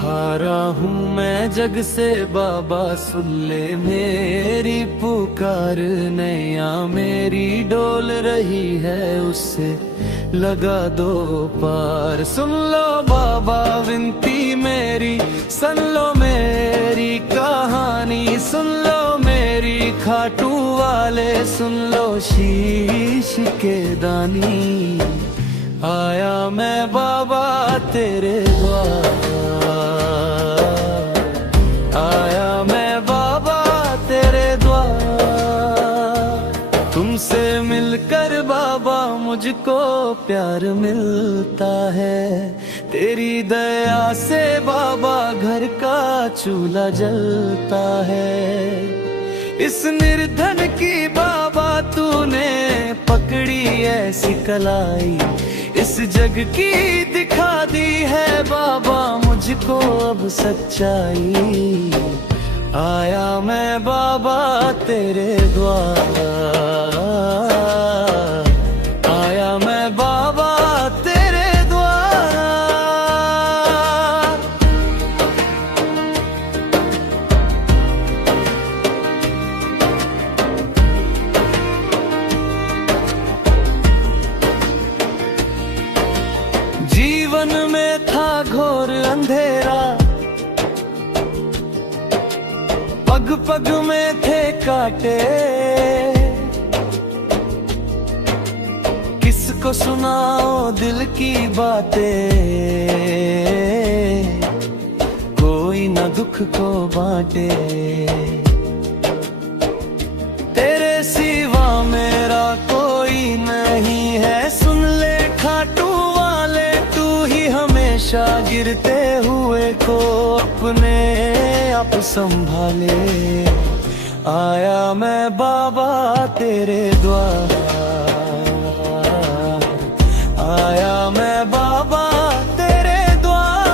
हारा हूँ मैं जग से बाबा, सुन ले मेरी पुकार। नैया मेरी डोल रही है, उससे लगा दो पार। सुन लो बाबा विनती मेरी, सुन लो मेरी कहानी। सुन लो मेरी खाटू वाले, सुन लो शीश के दानी। आया मैं बाबा तेरे द्वार, आया मैं बाबा तेरे द्वार। तुमसे मिलकर बाबा मुझको प्यार मिलता है। तेरी दया से बाबा घर का चूल्हा जलता है। इस निर्धन की बाबा तूने पकड़ी ऐसी कलाई, इस जग की दिखा दी है बाबा मुझको अब सच्चाई। आया मैं बाबा तेरे द्वार, आया मैं बाबा तेरे द्वार। जीवन में था घोर अंधेरा, पग पग में थे कांटे। किसको सुनाओ दिल की बातें, कोई न दुख को बांटे। तेरे सिवा मेरा कोई नहीं है, सुन ले खाटू वाले तू ही हमेशा गिरते हुए को अपने आप संभाले। आया मैं बाबा तेरे द्वार, आया मैं बाबा तेरे द्वार।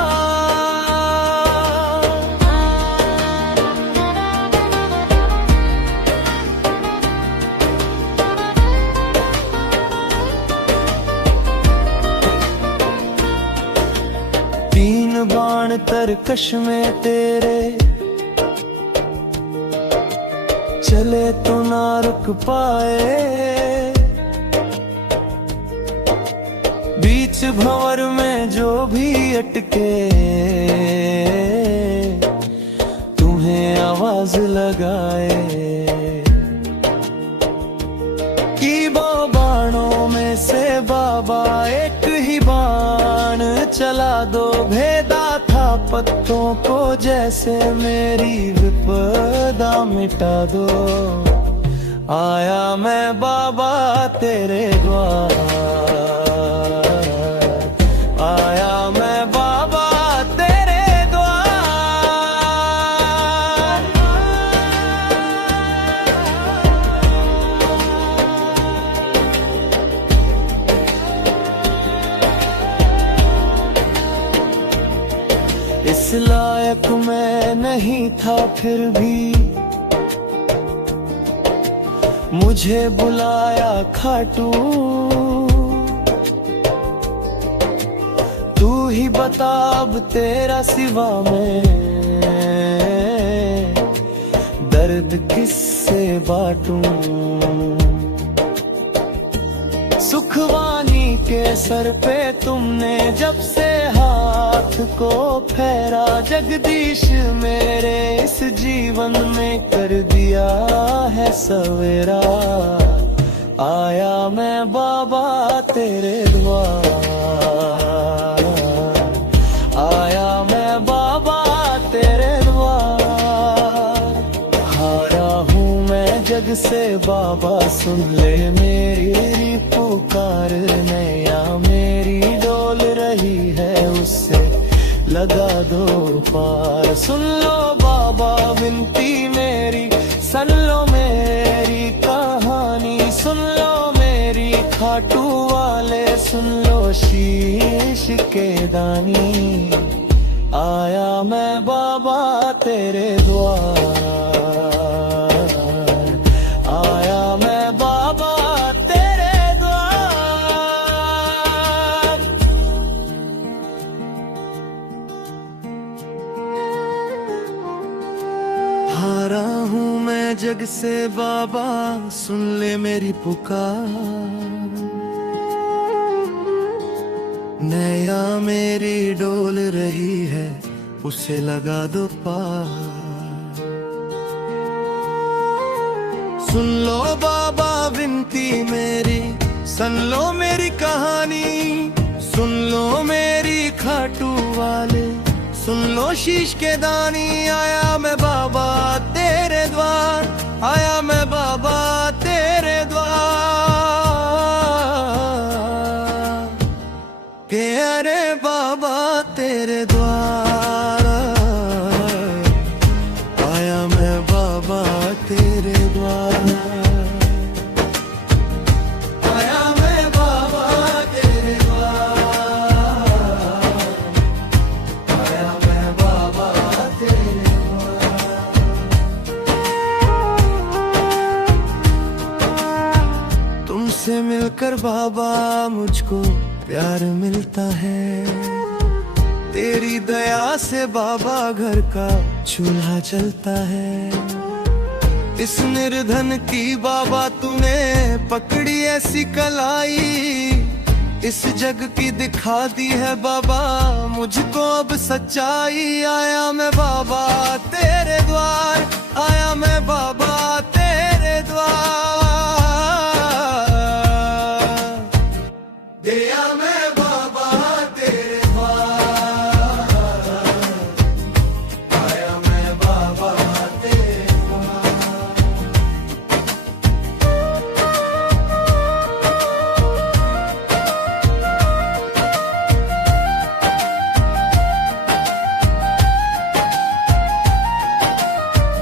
तीन बाण तरकश में तेरे चले तो ना रुक पाए। बीच भंवर में जो भी अटके, तुम्हें आवाज लगाए। कि बाणों में से बाबा एक ही बाण चला दो, भेदा था पत्तों को जैसे मेरी विपदा मिटा दो। आया मैं बाबा तेरे द्वार, आया मैं बाबा तेरे द्वार। इस लायक मैं नहीं था फिर भी मुझे बुलाया खाटू। तू ही बता अब तेरा सिवा में दर्द किससे बांटूं। सुखवानी के सर पे तुमने जब से हाथ को फेरा, जगदीश मेरे इस जीवन में कर दिया है सवेरा। आया मैं बाबा तेरे द्वार, आया मैं बाबा तेरे द्वार। हारा हूँ मैं जग से बाबा, सुन ले मेरी पुकार। नैया मेरी डोल रही है, उससे लगा दो पार। सुन लो बाबा विनती मेरी, सुन लो मेरी कहानी। सुन लो मेरी खाटू वाले, सुन लो शीश के दानी। आया मैं बाबा तेरे द्वार, आया मैं बाबा तेरे द्वार। हारा हूँ मैं जग से बाबा, सुन ले मेरी पुकार। नैया मेरी डोल रही है, उसे लगा दो पार। सुन लो बाबा विनती मेरी, सुन लो मेरी कहानी, सुन लो मेरी खाटू वाले, सुन लो शीश के दानी। आया मैं बाबा तेरे द्वार, आया मैं बाबा तेरे द्वार। के अरे बाबा तेरे द्वार, आया मैं बाबा तेरे द्वार। आया मैं बाबा तेरे द्वार, आया मैं बाबा तेरे द्वार। तुमसे मिलकर बाबा मुझको प्यार मिलता है, तेरी दया से बाबा घर का चूल्हा चलता है। इस निर्धन की बाबा तूने पकड़ी ऐसी कलाई, इस जग की दिखा दी है बाबा मुझको अब सच्चाई। आया मैं बाबा तेरे द्वार, आया मैं बाबा तेरे द्वार। गया मैं बाबा तेरे द्वार, आया मैं बाबा तेरे द्वार।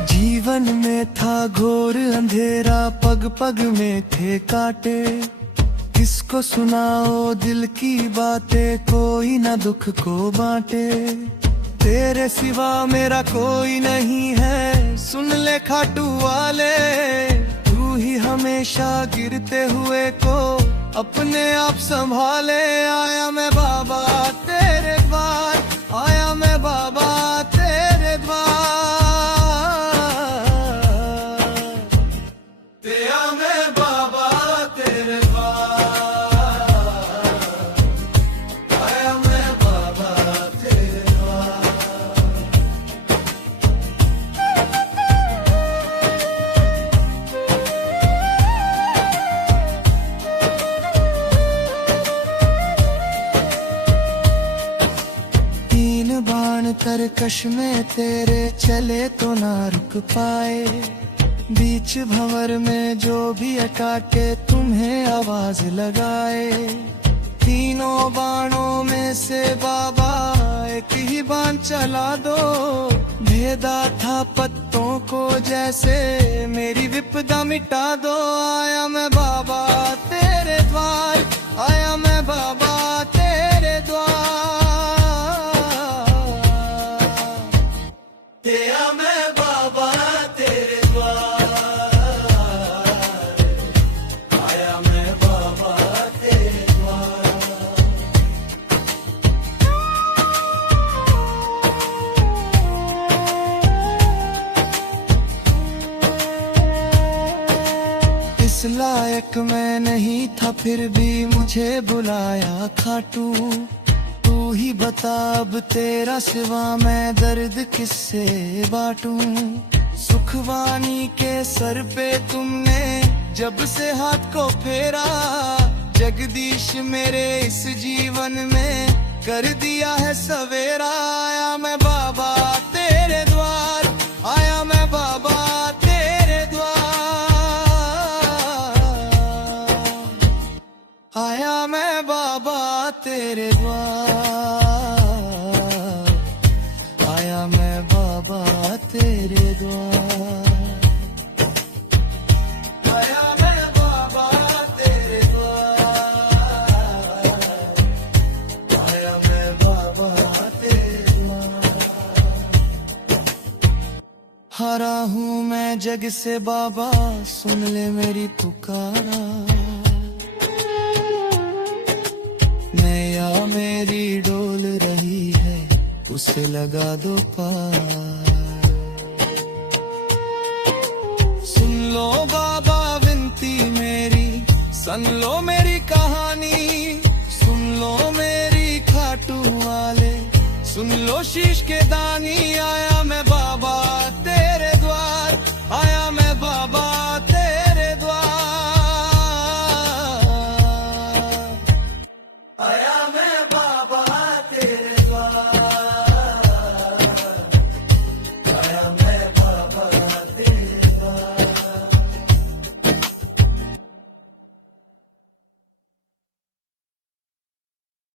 जीवन में था घोर अंधेरा, पग पग में थे कांटे, किसको सुनाओ दिल की बातें, कोई ना दुख को बांटे। तेरे सिवा मेरा कोई नहीं है, सुन ले खाटू वाले, तू ही हमेशा गिरते हुए को अपने आप संभाले। आया मैं बाबा तेरे द्वार, आया मैं बाबा तेरे द्वार। तेरा मैं बाबा तेरे द्वार, आया मैं बाबा तेरे द्वार। तीन बाण तरकश में तेरे चले तो ना रुक पाए, बीच भंवर में जो भी अटके तुम्हें आवाज लगाए। तीनों बाणों में से बाबा एक ही बाण चला दो, भेदा था पत्तों को जैसे मेरी विपदा मिटा दो। आया मैं बाबा तेरे द्वार, आया मैं बाबा तेरे द्वार। तेरा मैं बाबा तेरे द्वार, आया मैं बाबा तेरे द्वार। इस लायक मैं नहीं था फिर भी मुझे बुलाया खाटू, तू ही बता अब तेरा सिवा मैं दर्द किससे बांटूं। सुखवानी के सर पे तुमने जब से हाथ को फेरा, जगदीश मेरे इस जीवन में कर दिया है सवेरा। आया मैं बाबा तेरे द्वार, आया मैं बाबा तेरे द्वार। आया मैं बाबा तेरे द्वार, आया मैं बाबा तेरे द्वार। आया मैं बाबा तेरे द्वार, आया मैं बाबा तेरे द्वार। हारा हूँ मैं जग से बाबा, सुन ले मेरी पुकारा। नैया मेरी डोल रही है, उसे लगा दो पार। जंगलों में